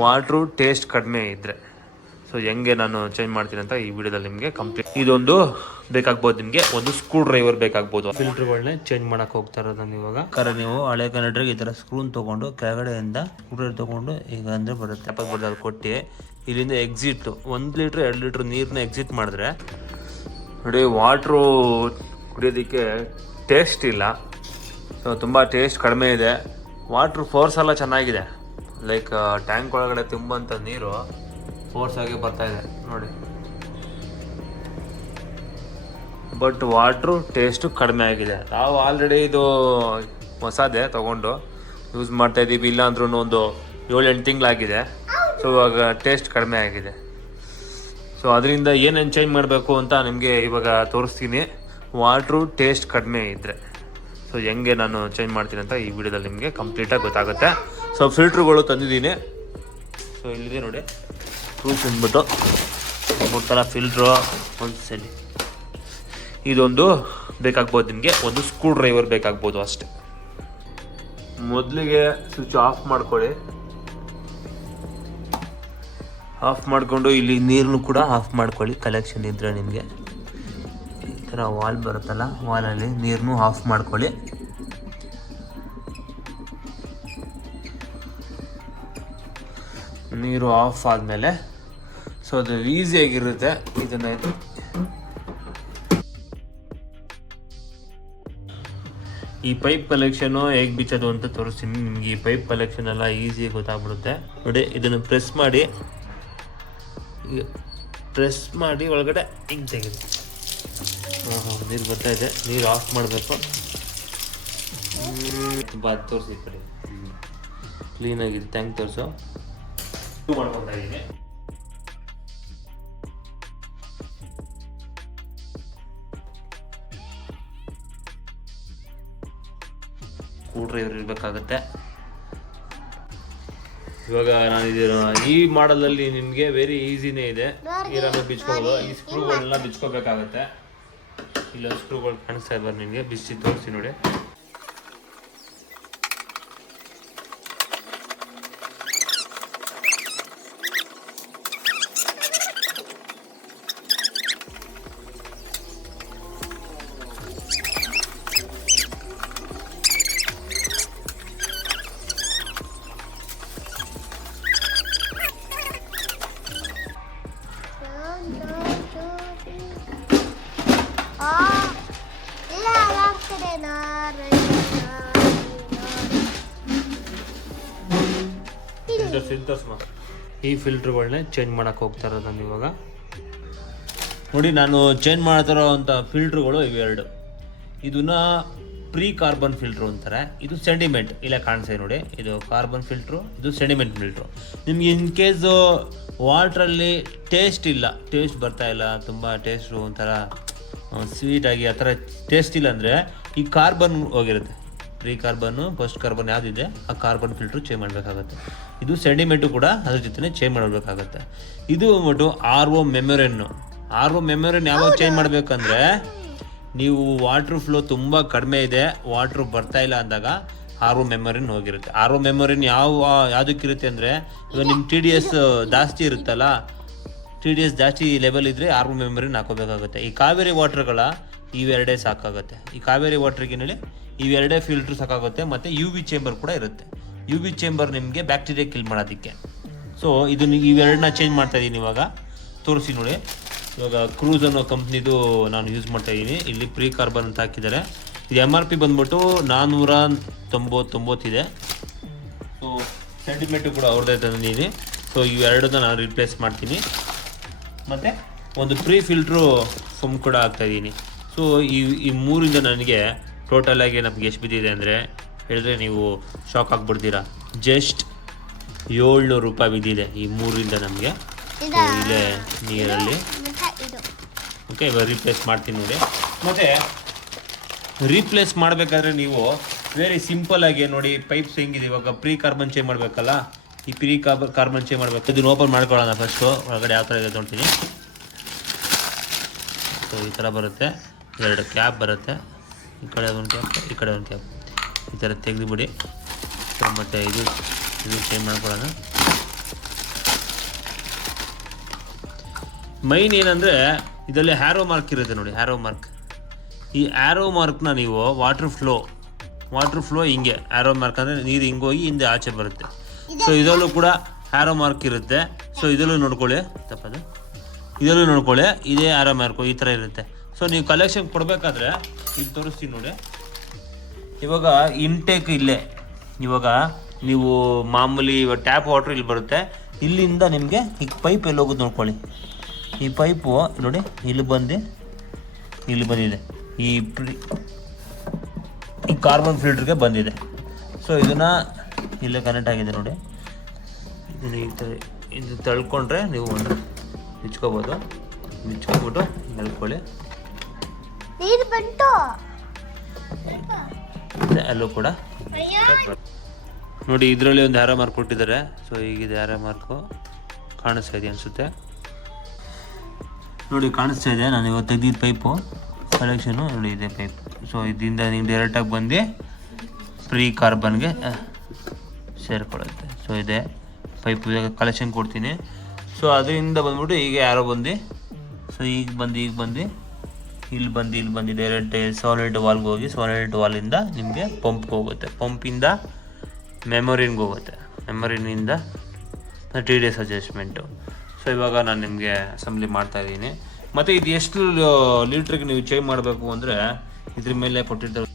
Water taste ಕಡಿಮೆ ಇದ್ದರೆ so ಹೆಂಗೆ ನಾನು ಚೇಂಜ್ ಮಾಡ್ತೀನಿ ಅಂತ ಈ ವಿಡಿಯೋದಲ್ಲಿ ನಿಮಗೆ ಕಂಪ್ಲೀಟ್. ಇದೊಂದು ಬೇಕಾಗ್ಬೋದು, ನಿಮಗೆ ಒಂದು ಸ್ಕ್ರೂ ಡ್ರೈವರ್ ಬೇಕಾಗ್ಬೋದು. ಫಿಲ್ಟರ್ಗಳನ್ನೇ ಚೇಂಜ್ ಮಾಡಕ್ಕೆ ಹೋಗ್ತಾ ಇರೋದು ನಾನು ಇವಾಗ. ನೀವು ಹಳೆ ಕನ್ನಡ್ರಿಗೆ ಈ ಥರ ಸ್ಕ್ರೂನ್ ತೊಗೊಂಡು ಕೆಳಗಡೆಯಿಂದ ಸ್ಕ್ರೂ ಡ್ರೈವರ್ ತೊಗೊಂಡು ಈಗ ಅಂದರೆ ಬರುತ್ತೆ ಅಪ್ಪ ಬರ್ತದೆ, ಅದು ಕೊಟ್ಟು ಇಲ್ಲಿಂದ ಎಕ್ಸಿಟ್ 1 ಲೀಟ್ರ್ 2 ಲೀಟ್ರ್ ನೀರನ್ನ ಎಕ್ಸಿಟ್ ಮಾಡಿದ್ರೆ ನೋಡಿ ವಾಟ್ರು ಕುಡಿಯೋದಕ್ಕೆ ಟೇಸ್ಟ್ ಇಲ್ಲ. ಸೊ ತುಂಬ ಟೇಸ್ಟ್ ಕಡಿಮೆ ಇದೆ. ವಾಟ್ರ್ ಫೋರ್ಸ್ ಎಲ್ಲ ಚೆನ್ನಾಗಿದೆ, ಲೈಕ್ ಟ್ಯಾಂಕ್ ಒಳಗಡೆ ತುಂಬಂಥ ನೀರು ಫೋರ್ಸ್ ಆಗಿ ಬರ್ತಾ ಇದೆ ನೋಡಿ. ಬಟ್ ವಾಟ್ರು ಟೇಸ್ಟು ಕಡಿಮೆ ಆಗಿದೆ. ನಾವು ಆಲ್ರೆಡಿ ಇದು ಹೊಸದೇ ತೊಗೊಂಡು ಯೂಸ್ ಮಾಡ್ತಾಯಿದ್ದೀವಿ, ಇಲ್ಲ ಅಂದ್ರೂ ಒಂದು 7-8 ತಿಂಗಳಾಗಿದೆ. ಸೊ ಇವಾಗ ಟೇಸ್ಟ್ ಕಡಿಮೆ ಆಗಿದೆ. ಸೊ ಅದರಿಂದ ಏನೇನು ಚೇಂಜ್ ಮಾಡಬೇಕು ಅಂತ ನಿಮಗೆ ಇವಾಗ ತೋರಿಸ್ತೀನಿ. ವಾಟ್ರು ಟೇಸ್ಟ್ ಕಡಿಮೆ ಇದ್ದರೆ ಸೊ ಹೆಂಗೆ ನಾನು ಚೇಂಜ್ ಮಾಡ್ತೀನಿ ಅಂತ ಈ ವಿಡಿಯೋದಲ್ಲಿ ನಿಮಗೆ ಕಂಪ್ಲೀಟಾಗಿ ಗೊತ್ತಾಗುತ್ತೆ. ಸೊ ಫಿಲ್ಟ್ರುಗಳು ತಂದಿದ್ದೀನಿ. ಸೊ ಇಲ್ಲಿದೆ ನೋಡಿ, ಫ್ರೂಟ್ಸ್ ಅಂದ್ಬಿಟ್ಟು 3 ಥರ ಫಿಲ್ಟ್ರು ಒಂದು ಸರಿ. ಇದೊಂದು ಬೇಕಾಗ್ಬೋದು, ನಿಮಗೆ ಒಂದು ಸ್ಕ್ರೂ ಡ್ರೈವರ್ ಬೇಕಾಗ್ಬೋದು ಅಷ್ಟೆ. ಮೊದಲಿಗೆ ಸ್ವಿಚ್ ಆಫ್ ಮಾಡ್ಕೊಳ್ಳಿ. ಆಫ್ ಮಾಡಿಕೊಂಡು ಇಲ್ಲಿ ನೀರನ್ನು ಕೂಡ ಆಫ್ ಮಾಡ್ಕೊಳ್ಳಿ. ಕಲೆಕ್ಷನ್ ಇದ್ದರೆ ನಿಮಗೆ ಈ ಥರ ವಾಲ್ ಬರುತ್ತಲ್ಲ, ವಾಲಲ್ಲಿ ನೀರನ್ನು ಆಫ್ ಮಾಡ್ಕೊಳ್ಳಿ. ನೀರು ಆಫ್ ಆದಮೇಲೆ ಸೊ ಅದು ಈಸಿಯಾಗಿರುತ್ತೆ. ಇದನ್ನು ಈ ಪೈಪ್ ಕಲೆಕ್ಷನು ಹೇಗೆ ಬಿಚ್ಚೋದು ಅಂತ ತೋರಿಸ್ತೀನಿ ನಿಮಗೆ. ಈ ಪೈಪ್ ಕಲೆಕ್ಷನ್ ಎಲ್ಲ ಈಸಿಯಾಗಿ ಗೊತ್ತಾಗ್ಬಿಡುತ್ತೆ ನೋಡಿ. ಇದನ್ನು ಪ್ರೆಸ್ ಮಾಡಿ ಒಳಗಡೆ ಹಿಂಗೆ ತೆಗೆದು ನೀರು ಬರ್ತಾ ಇದೆ. ನೀರು ಆಫ್ ಮಾಡಬೇಕು. ಬಾತ್ ತೋರಿಸಿ ಈ ಕಡೆ ಕ್ಲೀನಾಗಿದೆ. ಟ್ಯಾಂಕ್ ತೋರಿಸು ಮಾಡ್ಕೊತಾ ಇದ್ದೀನಿ. ಸ್ಕ್ರೂ ಡ್ರೈವರ್ ಇರಬೇಕಾಗುತ್ತೆ. ಇವಾಗ ನಾನು ಈ ಮಾಡಲಲ್ಲಿ ನಿಮಗೆ ವೆರಿ ಈಸಿನೇ ಇದೆ. ನೀರನ್ನು ಬಿಚ್ಕೋಬೋದು. ಈ ಸ್ಕ್ರೂಗಳನ್ನ ಬಿಚ್ಕೋಬೇಕಾಗತ್ತೆ. ಇಲ್ಲೊಂದು ಸ್ಕ್ರೂಗಳು ಕಾಣಿಸ್ತಾ ಇದ್ದಾರೆ ನಿಮಗೆ, ಬಿಚ್ಚಿ ತೋರಿಸಿ ನೋಡಿ. ಈ ಫಿಲ್ಟರ್ಗಳನ್ನೇ ಚೇಂಜ್ ಮಾಡಕ್ಕೆ ಹೋಗ್ತಾ ಇರೋದು ನಾನು ಇವಾಗ. ನೋಡಿ, ನಾನು ಚೇಂಜ್ ಮಾಡ್ತಾರೋ ಅಂಥ ಫಿಲ್ಟ್ರುಗಳು ಇವೆರಡು. ಇದನ್ನ ಪ್ರೀ ಕಾರ್ಬನ್ ಫಿಲ್ಟ್ರು ಅಂತಾರೆ. ಇದು ಸೆಂಡಿಮೆಂಟ್ ಇಲ್ಲ ಕಾಣಿಸ್ತಾ ನೋಡಿ. ಇದು ಕಾರ್ಬನ್ ಫಿಲ್ಟ್ರು, ಇದು ಸೆಂಡಿಮೆಂಟ್ ಫಿಲ್ಟ್ರು. ನಿಮ್ಗೆ ಇನ್ ಕೇಸು ವಾಟ್ರಲ್ಲಿ ಟೇಸ್ಟ್ ಇಲ್ಲ, ಟೇಸ್ಟ್ ಬರ್ತಾ ಇಲ್ಲ, ತುಂಬ ಟೇಸ್ಟು ಒಂಥರ ಸ್ವೀಟಾಗಿ ಆ ಥರ ಟೇಸ್ಟ್ ಇಲ್ಲ ಅಂದರೆ ಈ ಕಾರ್ಬನ್ ಹೋಗಿರುತ್ತೆ. ಪ್ರೀ ಕಾರ್ಬನ್ನು ಫಸ್ಟ್ ಕಾರ್ಬನ್ ಯಾವುದಿದೆ ಆ ಕಾರ್ಬನ್ ಫಿಲ್ಟ್ರು ಚೇಂಜ್ ಮಾಡಬೇಕಾಗತ್ತೆ. ಇದು ಸೆಂಡಿಮೆಂಟು ಕೂಡ ಅದ್ರ ಜೊತೆ ಚೇಂಜ್ ಮಾಡಬೇಕಾಗತ್ತೆ. ಇದು ಬಂದ್ಬಿಟ್ಟು RO ಮೆಮೊರಿಯನ್ನು. RO ಮೆಮೊರಿಯನ್ನು ಯಾವಾಗ ಚೇಂಜ್ ಮಾಡಬೇಕಂದ್ರೆ, ನೀವು ವಾಟ್ರ್ ಫ್ಲೋ ತುಂಬ ಕಡಿಮೆ ಇದೆ, ವಾಟ್ರು ಬರ್ತಾ ಇಲ್ಲ ಅಂದಾಗ RO ಮೆಮೊರಿನ್ ಹೋಗಿರುತ್ತೆ. RO ಮೆಮೊರಿನ್ ಯಾವುದಕ್ಕಿರುತ್ತೆ ಅಂದರೆ, ಇವಾಗ ನಿಮ್ಮ TDS ಜಾಸ್ತಿ ಇರುತ್ತಲ್ಲ, TDS ಜಾಸ್ತಿ ಲೆವೆಲ್ ಇದ್ದರೆ RO ಮೆಮೊರಿನ್ ಹಾಕೋಬೇಕಾಗುತ್ತೆ. ಈ ಕಾವೇರಿ ವಾಟ್ರ್ಗಳ ಇವೆರಡೇ ಸಾಕಾಗುತ್ತೆ. ಈ ಕಾವೇರಿ ವಾಟ್ರಿಗಿನಲ್ಲಿ ಇವೆರಡೇ ಫಿಲ್ಟ್ರ್ ಸಾಕಾಗುತ್ತೆ. ಮತ್ತು UV ಚೇಂಬರ್ ಕೂಡ ಇರುತ್ತೆ. UV ಚೇಂಬರ್ ನಿಮಗೆ ಬ್ಯಾಕ್ಟೀರಿಯಾ ಕಿಲ್ ಮಾಡೋದಕ್ಕೆ. ಸೊ ಇದನ್ನು ಇವೆರಡನ್ನ ಚೇಂಜ್ ಮಾಡ್ತಾಯಿದ್ದೀನಿ ಇವಾಗ, ತೋರಿಸಿ ನೋಡಿ. ಇವಾಗ ಕ್ರೂಸ್ ಅನ್ನೋ ಕಂಪ್ನಿದು ನಾನು ಯೂಸ್ ಮಾಡ್ತಾಯಿದ್ದೀನಿ. ಇಲ್ಲಿ ಪ್ರೀ ಕಾರ್ಬನ್ ಅಂತ ಹಾಕಿದ್ದಾರೆ. ಇದು MRP ಬಂದ್ಬಿಟ್ಟು 499 ಇದೆ. ಸೊ ಸೆಂಟಿಮೆಂಟು ಕೂಡ ಅವ್ರದ್ದೇ ತಂದಿದ್ದೀನಿ. ಸೊ ಇವೆರಡನ್ನ ನಾನು ರಿಪ್ಲೇಸ್ ಮಾಡ್ತೀನಿ. ಮತ್ತು ಒಂದು ಪ್ರೀ ಫಿಲ್ಟ್ರು ಫೋಮ್ ಕೂಡ ಹಾಕ್ತಾಯಿದ್ದೀನಿ. ಸೊ ಈ ಮೂರಿಂದ ನನಗೆ ಟೋಟಲಾಗಿ ನಮಗೆ ಎಷ್ಟು ಬಿದ್ದಿದೆ ಅಂದರೆ ಹೇಳಿದ್ರೆ ನೀವು ಶಾಕ್ ಆಗಿಬಿಡ್ತೀರಾ. ಜಸ್ಟ್ 700 ರೂಪಾಯಿ ಬಿದ್ದಿದೆ ಈ ಮೂರಿಂದ ನಮಗೆ. ಇಲ್ಲೇ ನೀರಲ್ಲಿ. ಓಕೆ, ಇವಾಗ ರೀಪ್ಲೇಸ್ ಮಾಡ್ತೀನಿ ನೋಡಿ. ಮತ್ತು ರೀಪ್ಲೇಸ್ ಮಾಡಬೇಕಾದ್ರೆ ನೀವು ವೆರಿ ಸಿಂಪಲ್ಲಾಗಿ ನೋಡಿ, ಪೈಪ್ಸ್ ಹೆಂಗಿದೆ. ಇವಾಗ ಪ್ರೀ ಕಾರ್ಬನ್ ಚೇಂಜ್ ಮಾಡಬೇಕಲ್ಲ, ಈ ಪ್ರೀ ಕಾರ್ಬನ್ ಚೇಂಜ್ ಮಾಡಬೇಕು. ಇದನ್ನು ಓಪನ್ ಮಾಡ್ಕೊಳ್ಳೋಣ ಫಸ್ಟು. ಒಳಗಡೆ ಯಾವ ಥರ ಇದೆ ನೋಡ್ತೀನಿ. ಸೊ ಈ ಥರ ಬರುತ್ತೆ. 2 ಕ್ಯಾಪ್ ಬರುತ್ತೆ. ಈ ಕಡೆ ಒಂದು ಕ್ಯಾಪ್, ಈ ಕಡೆ ಒಂದು ಕ್ಯಾಪ್. ಈ ಥರ ತೆಗೆದುಬಿಡಿ. ಸೊ ಮತ್ತು ಇದು ಚೇಂಜ್ ಮಾಡ್ಕೊಳ್ಳೋಣ. ಮೈನ್ ಏನಂದರೆ ಇದರಲ್ಲಿ ಹ್ಯಾರೋ ಮಾರ್ಕ್ ಇರುತ್ತೆ ನೋಡಿ, ಹ್ಯಾರೋ ಮಾರ್ಕ್. ಈ ಆ್ಯರೋ ಮಾರ್ಕ್ನ ನೀವು ವಾಟರ್ ಫ್ಲೋ ಹಿಂಗೆ ಆ್ಯರೋ ಮಾರ್ಕ್ ಅಂದರೆ ನೀರು ಹಿಂಗೋಗಿ ಹಿಂದೆ ಆಚೆ ಬರುತ್ತೆ. ಸೊ ಇದರಲ್ಲೂ ಕೂಡ ಆ್ಯರೋ ಮಾರ್ಕ್ ಇರುತ್ತೆ. ಸೊ ಇದರಲ್ಲೂ ನೋಡ್ಕೊಳ್ಳಿ, ತಪ್ಪದು ಇದರಲ್ಲೂ ನೋಡ್ಕೊಳ್ಳಿ, ಇದೇ ಆ್ಯರೋ ಮಾರ್ಕು ಈ ಥರ ಇರುತ್ತೆ. ಸೊ ನೀವು ಕಲೆಕ್ಷನ್ ಕೊಡಬೇಕಾದ್ರೆ ಇಲ್ಲಿ ತೋರಿಸ್ತೀನಿ ನೋಡಿ. ಇವಾಗ ಇಂಟೇಕ್ ಇಲ್ಲೇ, ಇವಾಗ ನೀವು ಮಾಮೂಲಿ ಇವಾಗ ಟ್ಯಾಪ್ ವಾಟ್ರ್ ಇಲ್ಲಿ ಬರುತ್ತೆ, ಇಲ್ಲಿಂದ ನಿಮಗೆ ಈಗ ಪೈಪ್ ಎಲ್ಲಿ ಹೋಗೋದು ನೋಡ್ಕೊಳ್ಳಿ. ಈ ಪೈಪು ನೋಡಿ ಇಲ್ಲಿ ಬಂದಿದೆ, ಈ ಕಾರ್ಬನ್ ಫಿಲ್ಟ್ರಿಗೆ ಬಂದಿದೆ. ಸೊ ಇದನ್ನು ಇಲ್ಲೇ ಕನೆಕ್ಟ್ ಆಗಿದೆ ನೋಡಿ. ಇದನ್ನು ಈ ಥರ ಇದು ತಳ್ಕೊಂಡ್ರೆ ನೀವು ಒಂದು ಮಿಚ್ಕೊಬಿಟ್ಟು ಎಳ್ಕೊಳ್ಳಿ. ಅಲ್ಲೂ ಕೂಡ ನೋಡಿ ಇದರಲ್ಲಿ ಒಂದು ಹ್ಯಾರೋ ಮಾರ್ಕ್ ಕೊಟ್ಟಿದ್ದಾರೆ. ಸೊ ಈಗಿದೆ ಹ್ಯಾರೋ ಮಾರ್ಕು, ಕಾಣಿಸ್ತಾ ಇದೆ ಅನಿಸುತ್ತೆ ನೋಡಿ, ಕಾಣಿಸ್ತಾ ಇದೆ. ನಾನು ಇವತ್ತು ತೆಗೆದಿದ್ದ ಪೈಪು ಕಲೆಕ್ಷನು ನೋಡಿ, ಇದೆ ಪೈಪ್. ಸೊ ಇದರಿಂದ ನೀವು ಡೈರೆಕ್ಟಾಗಿ ಬಂದು ಪ್ರೀ ಕಾರ್ಬನ್ಗೆ ಸೇರಿಕೊಳ್ಳುತ್ತೆ. ಸೊ ಇದೆ ಪೈಪ್ ಕಲೆಕ್ಷನ್ ಕೊಡ್ತೀನಿ. ಸೊ ಅದರಿಂದ ಬಂದ್ಬಿಟ್ಟು ಈಗ ಯಾರೋ ಬಂದು, ಸೊ ಈಗ ಬಂದು ಇಲ್ಲಿ ಬಂದು ಡೈರೆಕ್ಟ್ ಸಾಲಿಡ್ ವಾಲ್ಗೆ ಹೋಗಿ, ಸಾಲಿಡ್ ವಾಲಿಂದ ನಿಮಗೆ ಪಂಪ್ಗೆ ಹೋಗುತ್ತೆ, ಪಂಪಿಂದ ಮೆಮೊರಿನ್ಗೆ ಹೋಗುತ್ತೆ, ಮೆಮೊರಿನಿಂದ TDS ಅಡ್ಜಸ್ಟ್ಮೆಂಟು. ಸೊ ಇವಾಗ ನಾನು ನಿಮಗೆ ಅಸೆಂಬ್ಲಿ ಮಾಡ್ತಾಯಿದ್ದೀನಿ. ಮತ್ತು ಇದು ಎಷ್ಟು ಲೀಟ್ರಿಗೆ ನೀವು ಚೇಂಜ್ ಮಾಡಬೇಕು ಅಂದರೆ ಇದ್ರ ಮೇಲೆ ಕೊಟ್ಟಿರ್ತಾರೆ.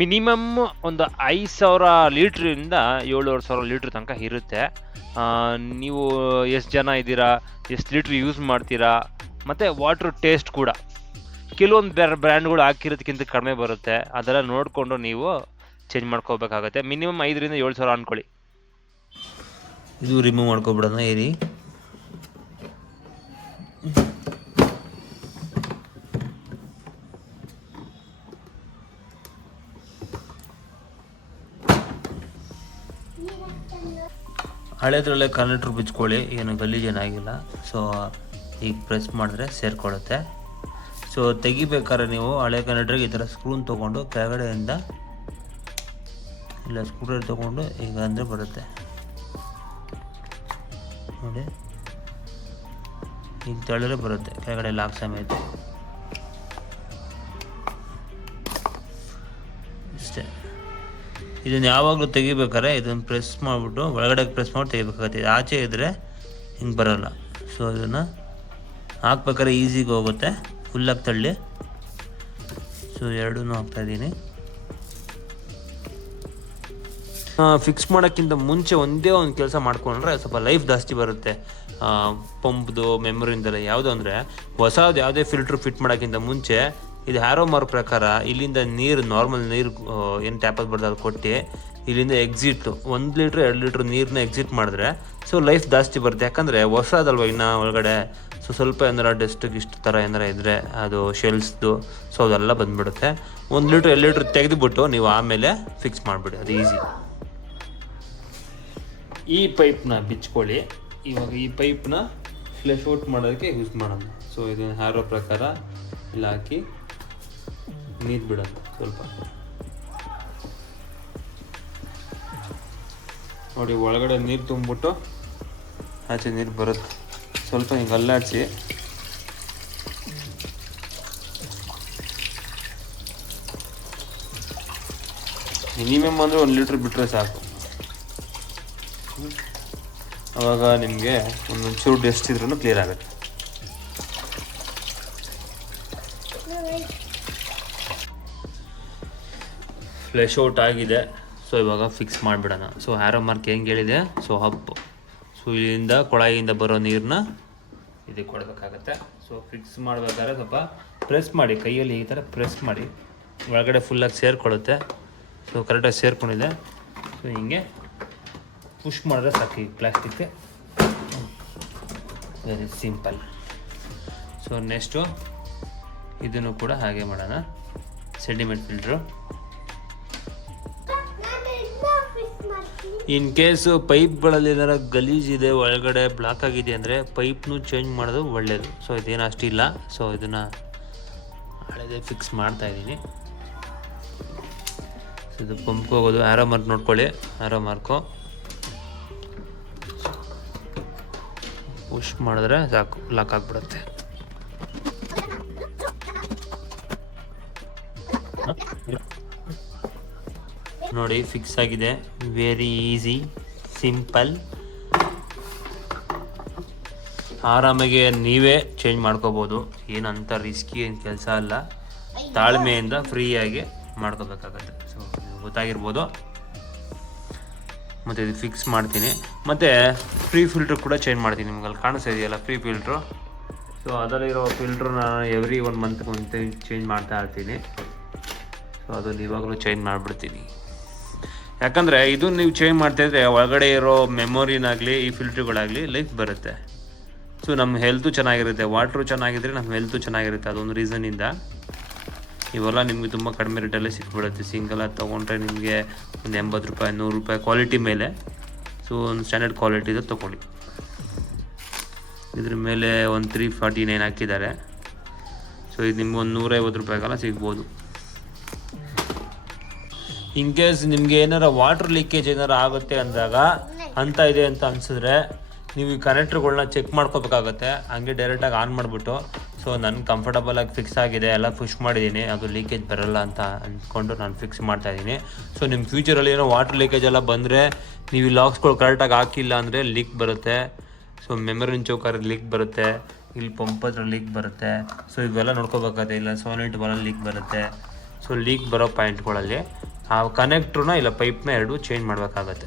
ಮಿನಿಮಮ್ ಒಂದು 5,000 ಲೀಟ್ರಿಂದ 7,500 ಲೀಟ್ರ್ ತನಕ ಇರುತ್ತೆ. ನೀವು ಎಷ್ಟು ಜನ ಇದ್ದೀರಾ, ಎಷ್ಟು ಲೀಟ್ರ್ ಯೂಸ್ ಮಾಡ್ತೀರಾ, ಮತ್ತು ವಾಟ್ರ್ ಟೇಸ್ಟ್ ಕೂಡ ಕೆಲವೊಂದು ಬ್ರ್ಯಾಂಡ್ಗಳು ಹಾಕಿರೋದಕ್ಕಿಂತ ಕಡಿಮೆ ಬರುತ್ತೆ. ಅದೆಲ್ಲ ನೋಡಿಕೊಂಡು ನೀವು ಚೇಂಜ್ ಮಾಡ್ಕೋಬೇಕಾಗುತ್ತೆ. ಮಿನಿಮಮ್ 5,000ರಿಂದ 7,000 ಅಂದ್ಕೊಳ್ಳಿ. ಇದು ರಿಮೂವ್ ಮಾಡ್ಕೊಬಿಡೋಣ ಏರಿ. ಹಳೇದ್ರಲ್ಲೇ ಕನೆಕ್ಟ್ರ್ ಬಿಚ್ಕೊಳ್ಳಿ, ಏನು ಗಲೀಜೇನಾಗಿಲ್ಲ. ಸೊ ಈಗ ಪ್ರೆಸ್ ಮಾಡಿದ್ರೆ ಸೇರಿಕೊಳ್ಳುತ್ತೆ. ಸೊ ತೆಗಿಬೇಕಾದ್ರೆ ನೀವು ಹಳೆ ಕನೆಕ್ಟ್ರಿಗೆ ಈ ಥರ ಸ್ಕ್ರೂನ್ ತೊಗೊಂಡು ಕೆಳಗಡೆಯಿಂದ ಇಲ್ಲ ಸ್ಕ್ರೂ ತೊಗೊಂಡು ಈಗ ಅಂದರೆ ಬರುತ್ತೆ ನೋಡಿ, ಈಗ ತಳ್ಳಿದ್ರೆ ಬರುತ್ತೆ ಕೆಳಗಡೆ ಲಾಕ್ ಸಮೇತ. ಅಷ್ಟೇ. ಇದನ್ನು ಯಾವಾಗಲೂ ತೆಗಿಬೇಕಾದ್ರೆ ಇದನ್ನು ಪ್ರೆಸ್ ಮಾಡಿಬಿಟ್ಟು ಒಳಗಡೆ ಪ್ರೆಸ್ ಮಾಡಿ ತೆಗಿಬೇಕಾಗತ್ತೆ. ಆಚೆ ಇದ್ದರೆ ಹಿಂಗೆ ಬರೋಲ್ಲ. ಸೊ ಇದನ್ನು ಹಾಕ್ಬೇಕಾದ್ರೆ ಈಸಿಗೆ ಹೋಗುತ್ತೆ, ಫುಲ್ಲಾಗಿ ತಳ್ಳಿ. ಸೊ ಎರಡೂ ಹಾಕ್ತಾಯಿದ್ದೀನಿ. ಫಿಕ್ಸ್ ಮಾಡೋಕ್ಕಿಂತ ಮುಂಚೆ ಒಂದೇ ಒಂದು ಕೆಲಸ ಮಾಡ್ಕೊಂಡ್ರೆ ಸ್ವಲ್ಪ ಲೈಫ್ ಜಾಸ್ತಿ ಬರುತ್ತೆ. ಪಂಪ್ದು ಮೆಮೊರಿಂದೆಲ್ಲ ಯಾವುದು ಅಂದರೆ ಹೊಸದು ಯಾವುದೇ ಫಿಲ್ಟ್ರ್ ಫಿಟ್ ಮಾಡೋಕ್ಕಿಂತ ಮುಂಚೆ ಇದು ಹ್ಯಾರೋ ಮಾರ್ಕ್ ಪ್ರಕಾರ ಇಲ್ಲಿಂದ ನೀರು ನಾರ್ಮಲ್ ನೀರು ಏನು ಟ್ಯಾಪಲ್ಲಿ ಬರ್ತದೆ ಕೊಟ್ಟು ಇಲ್ಲಿಂದ ಎಕ್ಸಿಟ್ 1 ಲೀಟ್ರ್ 2 ಲೀಟ್ರ್ ನೀರನ್ನ ಎಕ್ಸಿಟ್ ಮಾಡಿದ್ರೆ ಸೊ ಲೈಫ್ ಜಾಸ್ತಿ ಬರುತ್ತೆ. ಯಾಕಂದರೆ ಹೊಸದಲ್ವ ಇನ್ನು ಒಳಗಡೆ. ಸೊ ಸ್ವಲ್ಪ ಏನಾರ ಡಸ್ಟಿಗೆ ಇಷ್ಟು ಥರ ಏನಾರ ಇದ್ದರೆ ಅದು ಶೆಲ್ಸ್ದು ಸೊ ಅದೆಲ್ಲ ಬಂದುಬಿಡುತ್ತೆ. 1 ಲೀಟ್ರ್ 2 ಲೀಟ್ರ್ ತೆಗೆದುಬಿಟ್ಟು ನೀವು ಆಮೇಲೆ ಫಿಕ್ಸ್ ಮಾಡಿಬಿಡಿ, ಅದು ಈಸಿ. ಈ ಪೈಪ್ನ ಬಿಚ್ಕೊಳ್ಳಿ. ಇವಾಗ ಈ ಪೈಪ್ನ ಫ್ಲೆಶ್ ಔಟ್ ಮಾಡೋದಕ್ಕೆ ಯೂಸ್ ಮಾಡೋಣ. ಸೊ ಇದನ್ನು ಹ್ಯಾರೋ ಪ್ರಕಾರ ಇಲ್ಲಿ ಹಾಕಿ ನೀರು ಬಿಡೋಣ ಸ್ವಲ್ಪ ನೋಡಿ. ಒಳಗಡೆ ನೀರು ತುಂಬಿಬಿಟ್ಟು ಆಚೆ ನೀರು ಬರುತ್ತೆ. ಸ್ವಲ್ಪ ಹಿಂಗೆ ಅಲ್ಲಾಡಿಸಿ ಮಿನಿಮಮ್ ಅಂದರೆ 1 ಲೀಟ್ರ್ ಬಿಟ್ಟರೆ ಸಾಕು. ಆವಾಗ ನಿಮಗೆ ಒಂದೊಂಚೂರು ಡಸ್ಟ್ ಇದ್ರೂ ಕ್ಲಿಯರ್ ಆಗುತ್ತೆ. ಫ್ಲೆಶ್ ಔಟ್ ಆಗಿದೆ. ಸೊ ಇವಾಗ ಫಿಕ್ಸ್ ಮಾಡಿಬಿಡೋಣ. ಸೊ ಹ್ಯಾರೋ ಮಾರ್ಕ್ ಹೆಂಗೆ ಹೇಳಿದೆ, ಸೊ ಹಪ್ಪು. ಸೊ ಇಲ್ಲಿಂದ ಕೊಳಾಯಿಯಿಂದ ಬರೋ ನೀರನ್ನ ಇದಕ್ಕೆ ಕೊಡಬೇಕಾಗತ್ತೆ. ಸೊ ಫಿಕ್ಸ್ ಮಾಡಬೇಕಾದ್ರೆ ಸ್ವಲ್ಪ ಪ್ರೆಸ್ ಮಾಡಿ, ಕೈಯಲ್ಲಿ ಈ ಥರ ಪ್ರೆಸ್ ಮಾಡಿ, ಒಳಗಡೆ ಫುಲ್ಲಾಗಿ ಸೇರಿಕೊಳ್ಳುತ್ತೆ. ಸೊ ಕರೆಕ್ಟಾಗಿ ಸೇರ್ಕೊಂಡಿದೆ. ಸೊ ಹಿಂಗೆ ಪುಷ್ ಮಾಡಿದ್ರೆ ಸಾಕು ಈ ಪ್ಲಾಸ್ಟಿಕ್ಗೆ. Very simple. ಸೊ ನೆಕ್ಸ್ಟು ಇದನ್ನು ಕೂಡ ಹಾಗೆ ಮಾಡೋಣ. ಸೆಡಿಮೆಂಟ್ ಫಿಲ್ಟ್ರು ಇನ್ ಕೇಸು ಪೈಪ್ಗಳಲ್ಲಿ ಏನಾರ ಗಲೀಜಿದೆ, ಒಳಗಡೆ ಬ್ಲಾಕ್ ಆಗಿದೆ ಅಂದರೆ ಪೈಪ್ನು ಚೇಂಜ್ ಮಾಡೋದು ಒಳ್ಳೆಯದು. ಸೊ ಇದೇನು ಅಷ್ಟಿಲ್ಲ. ಸೊ ಇದನ್ನು ಹಳೆದೇ ಫಿಕ್ಸ್ ಮಾಡ್ತಾಯಿದ್ದೀನಿ. ಸೊ ಇದು ಪಂಪ್ಗೆ ಹೋಗೋದು. ಆ್ಯರೋ ಮಾರ್ಕ್ ನೋಡ್ಕೊಳ್ಳಿ, ಆ್ಯರೋ ಮಾರ್ಕು ಪುಷ್ ಮಾಡಿದ್ರೆ ಸಾಕು, ಲಾಕ್ ಆಗಿಬಿಡುತ್ತೆ. ನೋಡಿ ಫಿಕ್ಸ್ ಆಗಿದೆ. Very easy, simple. ಆರಾಮಾಗಿ ನೀವೇ ಚೇಂಜ್ ಮಾಡ್ಕೋಬೋದು. ಏನಂತ ರಿಸ್ಕಿ ಏನು ಕೆಲಸ ಅಲ್ಲ. ತಾಳ್ಮೆಯಿಂದ ಫ್ರೀಯಾಗಿ ಮಾಡ್ಕೋಬೇಕಾಗತ್ತೆ. ಸೊ ಗೊತ್ತಾಗಿರ್ಬೋದು. ಮತ್ತು ಇದು ಫಿಕ್ಸ್ ಮಾಡ್ತೀನಿ. ಮತ್ತು ಫ್ರೀ ಫಿಲ್ಟ್ರ್ ಕೂಡ ಚೇಂಜ್ ಮಾಡ್ತೀನಿ. ನಿಮ್ಗೆ ಅಲ್ಲಿ ಕಾಣಿಸ್ತಾ ಇದೆಯಲ್ಲ ಫ್ರೀ ಫಿಲ್ಟ್ರು. ಸೊ ಅದರಲ್ಲಿರೋ ಫಿಲ್ಟ್ರು ನಾನು ಎವ್ರಿ 1 ಮಂತ್ ಒಂದು ಚೇಂಜ್ ಮಾಡ್ತಾ ಇರ್ತೀನಿ. ಸೊ ಅದನ್ನು ಇವಾಗಲೂ ಚೇಂಜ್ ಮಾಡಿಬಿಡ್ತೀನಿ. ಯಾಕಂದರೆ ಇದು ನೀವು ಚೇಂಜ್ ಮಾಡ್ತಾಯಿದ್ರೆ ಒಳಗಡೆ ಇರೋ ಮೆಮೊರಿನಾಗಲಿ ಈ ಫಿಲ್ಟ್ರುಗಳಾಗಲಿ ಲೈಫ್ ಬರುತ್ತೆ. ಸೊ ನಮ್ಮ ಹೆಲ್ತು ಚೆನ್ನಾಗಿರುತ್ತೆ. ವಾಟ್ರು ಚೆನ್ನಾಗಿದ್ದರೆ ನಮ್ಮ ಹೆಲ್ತು ಚೆನ್ನಾಗಿರುತ್ತೆ. ಅದೊಂದು ರೀಸನಿಂದ ಇವೆಲ್ಲ ನಿಮಗೆ ತುಂಬ ಕಡಿಮೆ ರೇಟಲ್ಲೇ ಸಿಕ್ಬಿಡುತ್ತೆ. ಸಿಂಗಲಾಗಿ ತೊಗೊಂಡ್ರೆ ನಿಮಗೆ ಒಂದು 80 ರೂಪಾಯಿ 100 ರೂಪಾಯಿ ಕ್ವಾಲಿಟಿ ಮೇಲೆ. ಸೊ ಒಂದು ಸ್ಟ್ಯಾಂಡರ್ಡ್ ಕ್ವಾಲಿಟಿದು ತೊಗೊಳ್ಳಿ. ಇದ್ರ ಮೇಲೆ ಒಂದು 349 ಹಾಕಿದ್ದಾರೆ. ಸೊ ಇದು ನಿಮ್ಗೆ ಒಂದು 150 ರೂಪಾಯಿಗೆಲ್ಲ ಸಿಗ್ಬೋದು. ಇನ್ ಕೇಸ್ ನಿಮಗೆ ಏನಾರ ವಾಟರ್ ಲೀಕೇಜ್ ಏನಾರು ಆಗುತ್ತೆ ಅಂದಾಗ ಅಂತ ಇದೆ ಅಂತ ಅನಿಸಿದ್ರೆ ನೀವು ಈ ಕನೆಕ್ಟ್ರುಗಳ್ನ ಚೆಕ್ ಮಾಡ್ಕೋಬೇಕಾಗತ್ತೆ. ಹಂಗೆ ಡೈರೆಕ್ಟಾಗಿ ಆನ್ ಮಾಡಿಬಿಟ್ಟು ಸೊ ನನ್ನ ಕಂಫರ್ಟಬಲಾಗಿ ಫಿಕ್ಸ್ ಆಗಿದೆ, ಎಲ್ಲ ಪುಷ್ ಮಾಡಿದ್ದೀನಿ, ಅದು ಲೀಕೇಜ್ ಬರೋಲ್ಲ ಅಂತ ಅಂದ್ಕೊಂಡು ನಾನು ಫಿಕ್ಸ್ ಮಾಡ್ತಾಯಿದ್ದೀನಿ. ಸೊ ನಿಮ್ಮ ಫ್ಯೂಚರಲ್ಲಿ ಏನೋ ವಾಟರ್ ಲೀಕೇಜ್ ಎಲ್ಲ ಬಂದರೆ ನೀವು ಈ ಲಾಕ್ಸ್ಗಳು ಕರೆಕ್ಟಾಗಿ ಹಾಕಿಲ್ಲ ಅಂದರೆ ಲೀಕ್ ಬರುತ್ತೆ. ಸೊ ಮೆಮರಿನ್ ಚೌಕರ್ ಲೀಕ್ ಬರುತ್ತೆ, ಇಲ್ಲಿ ಪಂಪ್ ಹತ್ರ ಲೀಕ್ ಬರುತ್ತೆ. ಸೊ ಇವೆಲ್ಲ ನೋಡ್ಕೋಬೇಕಾಗುತ್ತೆ. ಇಲ್ಲ ಸೋನೆಟ್ ಬರೋ ಲೀಕ್ ಬರುತ್ತೆ. ಸೊ ಲೀಕ್ ಬರೋ ಪಾಯಿಂಟ್ಗಳಲ್ಲಿ ಆ ಕನೆಕ್ಟ್ರನ್ನ ಇಲ್ಲ ಪೈಪ್ನ ಎರಡು ಚೇಂಜ್ ಮಾಡಬೇಕಾಗತ್ತೆ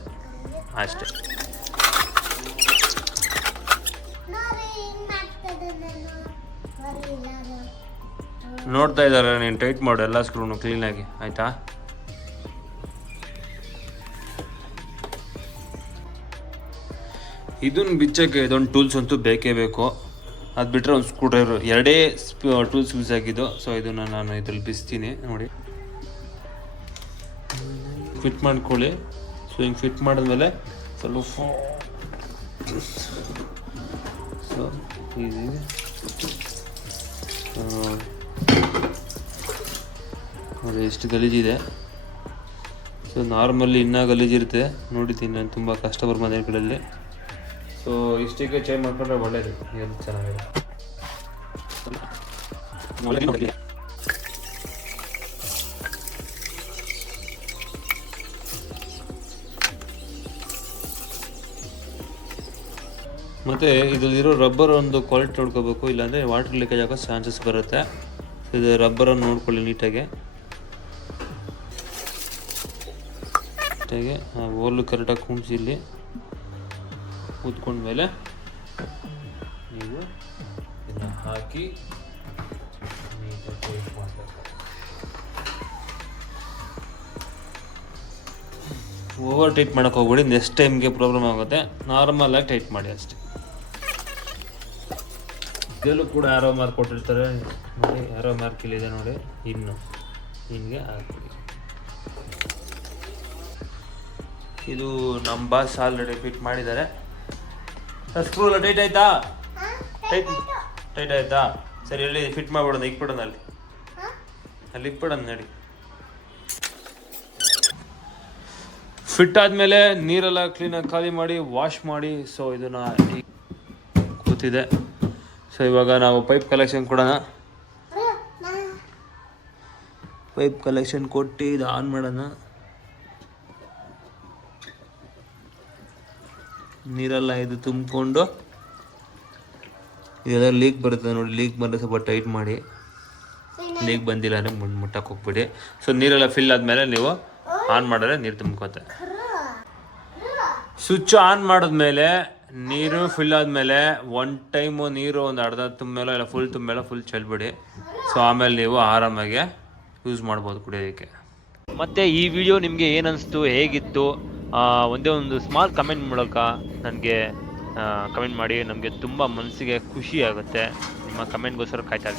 ಅಷ್ಟೇ. ನೋಡ್ತಾ ಇದ್ದಾರೆ, ನೀನು ಟೈಟ್ ಮಾಡು ಎಲ್ಲ ಸ್ಕ್ರೂನು ಕ್ಲೀನಾಗಿ, ಆಯಿತಾ? ಇದನ್ನು ಬಿಚ್ಚೋಕ್ಕೆ ಇದೊಂದು ಟೂಲ್ಸ್ ಅಂತೂ ಬೇಕೇ ಬೇಕು. ಅದು ಬಿಟ್ಟರೆ ಒಂದು ಸ್ಕ್ರೂ ಡ್ರೈವರ್, ಎರಡೇ ಟೂಲ್ಸ್ ಯೂಸ್ ಆಗಿದ್ದು. ಸೊ ಇದನ್ನು ನಾನು ಇದ್ರಲ್ಲಿ ಬಿಸ್ತೀನಿ ನೋಡಿ. ಫಿಟ್ ಮಾಡ್ಕೊಳ್ಳಿ. ಸೊ ಹಿಂಗೆ ಫಿಟ್ ಮಾಡಿದ್ಮೇಲೆ ಸ್ವಲ್ಪ ಸೊ ಈಸಿ ನೋಡಿ ಎಷ್ಟು ಗಲೀಜಿದೆ. ಸೊ ನಾರ್ಮಲ್ಲಿ ಇನ್ನೂ ಗಲೀಜಿರುತ್ತೆ ನೋಡಿದ್ದೀನಿ ನಾನು ತುಂಬ ಕಸ್ಟಮರ್ ಮನೆಗಳಲ್ಲಿ. ಸೊ ಇಷ್ಟಕ್ಕೆ ಚೇಂಜ್ ಮಾಡ್ಕೊಂಡ್ರೆ ಒಳ್ಳೇದು, ಏನು ಚೆನ್ನಾಗಿದೆ. ಮತ್ತು ಇದರಲ್ಲಿರೋ ರಬ್ಬರ್ ಒಂದು ಕ್ವಾಲಿಟಿ ನೋಡ್ಕೋಬೇಕು, ಇಲ್ಲಾಂದರೆ ವಾಟರ್ ಲೀಕೇಜ್ ಆಗೋ ಚಾನ್ಸಸ್ ಬರುತ್ತೆ. ಇದು ರಬ್ಬರನ್ನು ನೋಡ್ಕೊಳ್ಳಿ ನೀಟಾಗಿ. ಆ ಓಲು ಕರೆಕ್ಟಾಗಿ ಕುಣಿಸಿ ಇಲ್ಲಿ ಕೂತ್ಕೊಂಡ್ಮೇಲೆ ನೀವು ಇದನ್ನು ಹಾಕಿ ನೀಟಾಗಿ ಟೈಟ್ ಮಾಡಬೇಕು. ಓವರ್ ಟೈಟ್ ಮಾಡೋಕ್ಕೆ ಹೋಗ್ಬೇಡಿ, ನೆಕ್ಸ್ಟ್ ಟೈಮ್ಗೆ ಪ್ರಾಬ್ಲಮ್ ಆಗುತ್ತೆ. ನಾರ್ಮಲಾಗಿ ಟೈಟ್ ಮಾಡಿ ಅಷ್ಟೇ. ಇದರಲ್ಲೂ ಕೂಡ ಆರೋ ಮಾರ್ಕ್ ಕೊಟ್ಟಿರ್ತಾರೆ ನೋಡಿ, ಆರೋ ಮಾರ್ಕ್ ಇಲ್ಲಿದೆ ನೋಡಿ. ಹಿಂಗೆ ಹಾಕ್ಬಿಡಿ. ಇದು ನಮ್ಮ ಬಾಸ್ ಆಲ್ರೆಡಿ ಫಿಟ್ ಮಾಡಿದ್ದಾರೆ. ಸ್ಕ್ರೂ ಎಲ್ಲ ಟೈಟ್ ಆಯ್ತಾ? ಟೈಟ್ ಆಯ್ತಾ? ಸರಿ, ಎಲ್ಲಿ ಫಿಟ್ ಮಾಡಿಬಿಡೋಣ, ಇಕ್ಬಿಡೋಣ ಅಲ್ಲಿ ಇಕ್ಬಿಡೋಣ ನೋಡಿ. ಫಿಟ್ ಆದಮೇಲೆ ನೀರೆಲ್ಲ ಕ್ಲೀನಾಗಿ ಖಾಲಿ ಮಾಡಿ ವಾಶ್ ಮಾಡಿ. ಸೊ ಇದನ್ನು ಕೂತಿದೆ. ಸೊ ಇವಾಗ ನಾವು ಪೈಪ್ ಕಲೆಕ್ಷನ್ ಕೊಡೋಣ. ಪೈಪ್ ಕಲೆಕ್ಷನ್ ಕೊಟ್ಟು ಇದು ಆನ್ ಮಾಡೋಣ. ನೀರೆಲ್ಲ ಇದು ತುಂಬಿಕೊಂಡು ಇದೆಲ್ಲ ಲೀಕ್ ಬರುತ್ತೆ ನೋಡಿ. ಲೀಕ್ ಬಂದರೆ ಸ್ವಲ್ಪ ಟೈಟ್ ಮಾಡಿ. ಲೀಕ್ ಬಂದಿಲ್ಲ ಅಂದರೆ ಮುಟ್ಟಕ್ಕೆ ಹೋಗ್ಬಿಡಿ. ಸೊ ನೀರೆಲ್ಲ ಫಿಲ್ ಆದಮೇಲೆ ನೀವು ಆನ್ ಮಾಡಿದ್ರೆ ನೀರು ತುಂಬ್ಕೋತೆ. ಸ್ವಿಚ್ ಆನ್ ಮಾಡಿದ್ಮೇಲೆ ನೀರು ಫಿಲ್ ಆದಮೇಲೆ ಒನ್ ಟೈಮು ನೀರು ಒಂದು ಅರ್ಧ ತುಂಬೇಲೋ ಇಲ್ಲ ಫುಲ್ ಚೆಲ್ಬಿಡಿ. ಸೊ ಆಮೇಲೆ ನೀವು ಆರಾಮಾಗಿ ಯೂಸ್ ಮಾಡ್ಬೋದು ಕುಡಿಯೋದಕ್ಕೆ. ಮತ್ತು ಈ ವಿಡಿಯೋ ನಿಮಗೆ ಏನನ್ನಿಸ್ತು, ಹೇಗಿತ್ತು, ಒಂದೇ ಒಂದು ಸ್ಮಾಲ್ ಕಮೆಂಟ್ ಮೂಲಕ ನನಗೆ ಕಮೆಂಟ್ ಮಾಡಿ. ನಮಗೆ ತುಂಬ ಮನಸ್ಸಿಗೆ ಖುಷಿ ಆಗುತ್ತೆ. ನಿಮ್ಮ ಕಮೆಂಟ್ಗೋಸ್ಕರ ಕಾಯ್ತಾ ಇರ್ತೀನಿ.